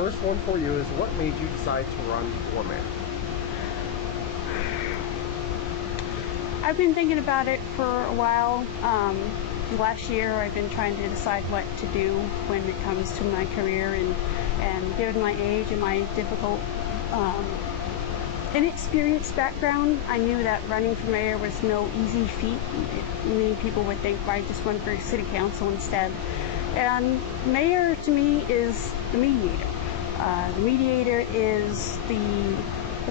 first one for you is, what made you decide to run for mayor? I've been thinking about it for a while. Last year I've been trying to decide what to do when it comes to my career, and given my age and my difficult, inexperienced background, I knew that running for mayor was no easy feat. Many people would think I just run for city council instead. And mayor to me is the mediator. The mediator is the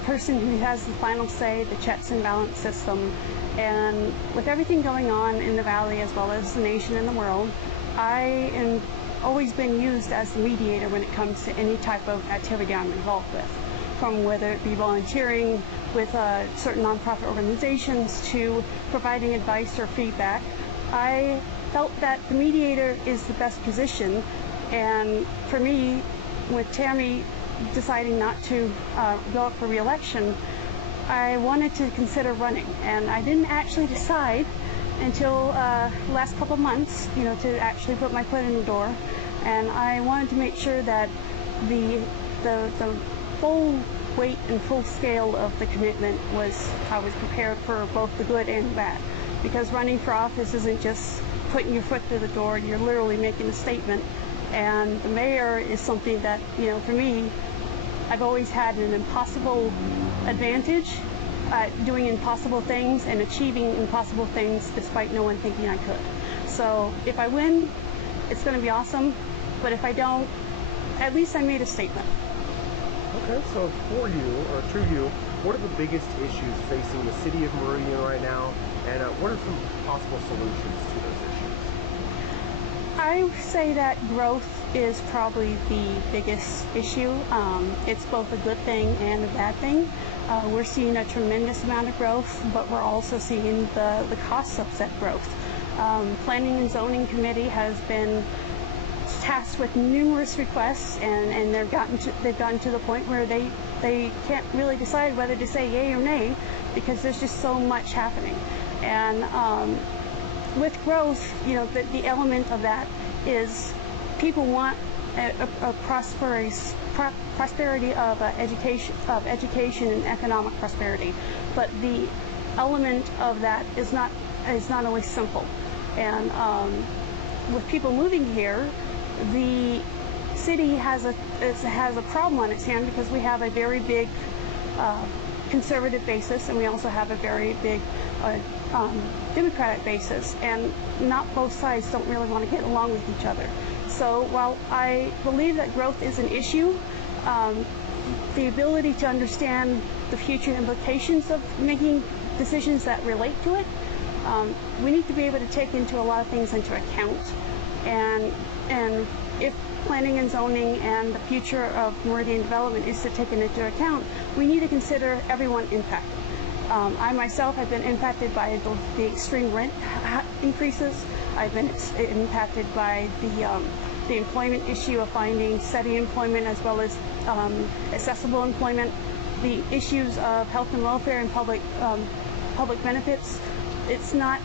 person who has the final say, the checks and balance system. And with everything going on in the valley as well as the nation and the world, I am always been used as the mediator when it comes to any type of activity I'm involved with, from whether it be volunteering with certain nonprofit organizations to providing advice or feedback. I felt that the mediator is the best position, and for me, with Tammy deciding not to go up for re-election, I wanted to consider running, and I didn't actually decide until the last couple of months, to actually put my foot in the door. And I wanted to make sure that the full weight and full scale of the commitment I was prepared for both the good and the bad. Because running for office isn't just putting your foot through the door, you're literally making a statement. And the mayor is something that, for me, I've always had an impossible advantage at doing impossible things and achieving impossible things despite no one thinking I could. So if I win, it's going to be awesome, but if I don't, at least I made a statement. Okay, so for you, or to you, what are the biggest issues facing the city of Meridian right now, and what are some possible solutions to those issues? I would say that growth is probably the biggest issue. It's both a good thing and a bad thing. We're seeing a tremendous amount of growth, but we're also seeing the costs of that growth. Planning and Zoning Committee has been tasked with numerous requests, and they've gotten to the point where they can't really decide whether to say yay or nay, because there's just so much happening. And with growth, the element of that is people want a prosperity of education and economic prosperity, but the element of that is not always simple. And with people moving here, the city has a problem on its hand, because we have a very big conservative basis, and we also have a very big Democratic basis, and not both sides don't really want to get along with each other. So while I believe that growth is an issue, the ability to understand the future implications of making decisions that relate to it, we need to be able to take a lot of things into account. And if planning and zoning and the future of Meridian development is to take it into account, we need to consider everyone impacted. I myself have been impacted by the extreme rent increases. I've been impacted by the employment issue of finding steady employment as well as accessible employment, the issues of health and welfare and public benefits. It's not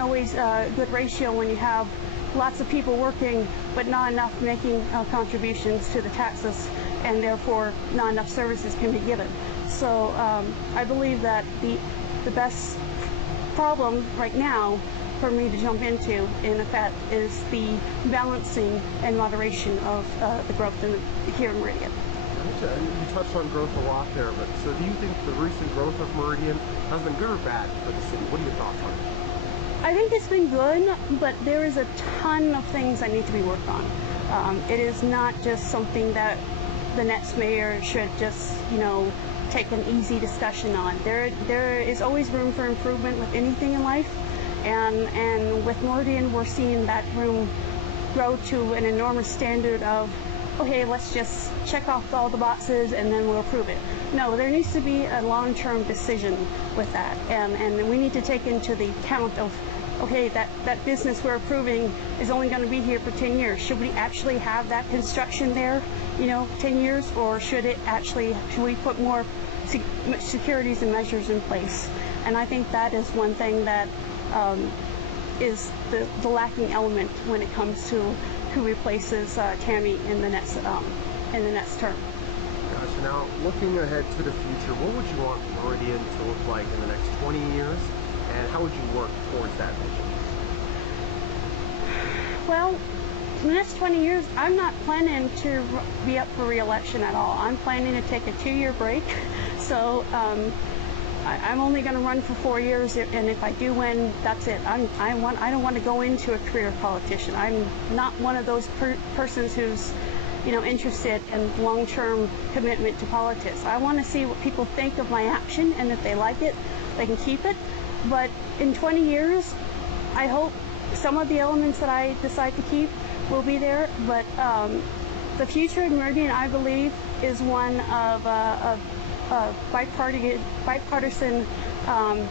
always a good ratio when you have lots of people working but not enough making contributions to the taxes, and therefore not enough services can be given. So I believe that the best problem right now for me to jump into, in effect, is the balancing and moderation of the growth here in Meridian. Gotcha. And you touched on growth a lot there, but so do you think the recent growth of Meridian has been good or bad for the city? What are your thoughts on it? I think it's been good, but there is a ton of things that need to be worked on. It is not just something that the next mayor should just, take an easy discussion on. There is always room for improvement with anything in life, and with Meridian, we're seeing that room grow to an enormous standard of, okay, let's just check off all the boxes and then we'll approve it. No, there needs to be a long-term decision with that, and we need to take into the account of, okay, that business we're approving is only going to be here for 10 years. Should we actually have that construction there, 10 years, or should we put more securities and measures in place? And I think that is one thing that is the lacking element when it comes to who replaces Tammy in the next in the next term. Gotcha. Now, looking ahead to the future, what would you want Meridian to look like in the next 20 years, and how would you work towards that vision? Well, in the next 20 years, I'm not planning to be up for re-election at all. I'm planning to take a 2-year break. So I'm only going to run for 4 years, and if I do win, that's it. I don't want to go into a career politician. I'm not one of those persons who's interested in long-term commitment to politics. I want to see what people think of my action, and if they like it, they can keep it. But in 20 years, I hope some of the elements that I decide to keep will be there. But the future of Meridian, I believe, is one of bipartisan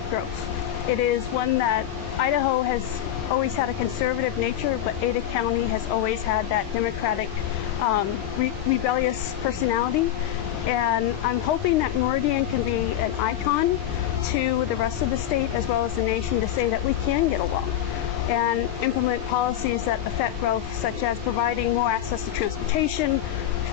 growth. It is one that Idaho has always had a conservative nature, but Ada County has always had that Democratic rebellious personality, and I'm hoping that Meridian can be an icon to the rest of the state as well as the nation to say that we can get along and implement policies that affect growth, such as providing more access to transportation,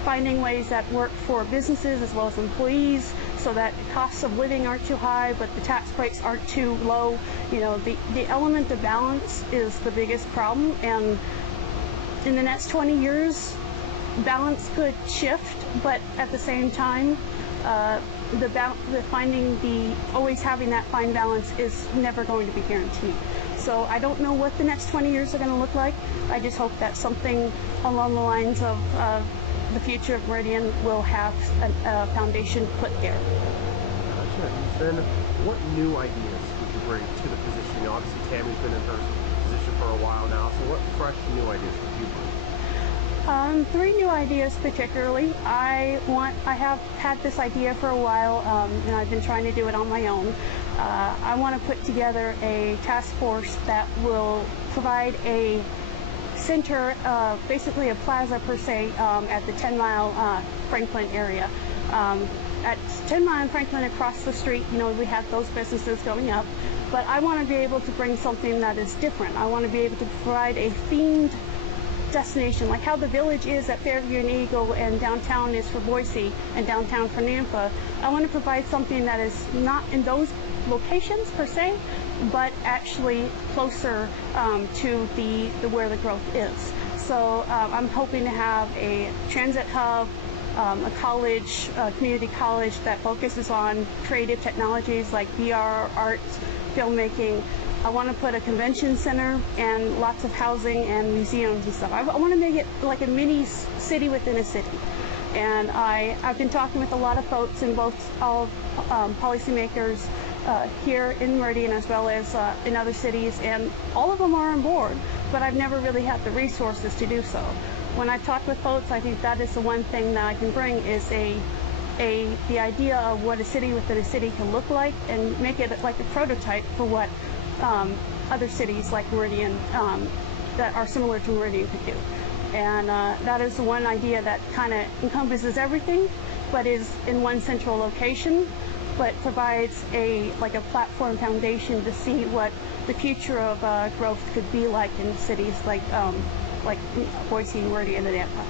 finding ways that work for businesses as well as employees so that the costs of living aren't too high but the tax breaks aren't too low. The element of balance is the biggest problem, and in the next 20 years balance could shift, but at the same time, always having that fine balance is never going to be guaranteed. So I don't know what the next 20 years are going to look like. I just hope that something along the lines of the future of Meridian will have a foundation put there. Gotcha. Then, what new ideas would you bring to the position? Obviously, Tammy's been in her position for a while now, so what fresh new ideas would you bring? 3 new ideas particularly. I have had this idea for a while, and I've been trying to do it on my own. I want to put together a task force that will provide a center, basically a plaza per se, at the 10 Mile Franklin area. At 10 Mile and Franklin across the street, we have those businesses going up, but I want to be able to bring something that is different. I want to be able to provide a themed destination, like how the village is at Fairview and Eagle and downtown is for Boise and downtown for Nampa. I want to provide something that is not in those locations per se, but actually closer to where the growth is. So I'm hoping to have a transit hub, a college, community college that focuses on creative technologies like VR, art, filmmaking. I want to put a convention center and lots of housing and museums and stuff. I want to make it like a mini city within a city. And I've been talking with a lot of folks in all policymakers here in Meridian as well as in other cities, and all of them are on board, but I've never really had the resources to do so. When I talk with folks, I think that is the one thing that I can bring is the idea of what a city within a city can look like, and make it like a prototype for what other cities like Meridian that are similar to Meridian could do. And that is the one idea that kind of encompasses everything, but is in one central location, but provides a platform foundation to see what the future of growth could be like in cities like Boise, Meridian, and Nampa.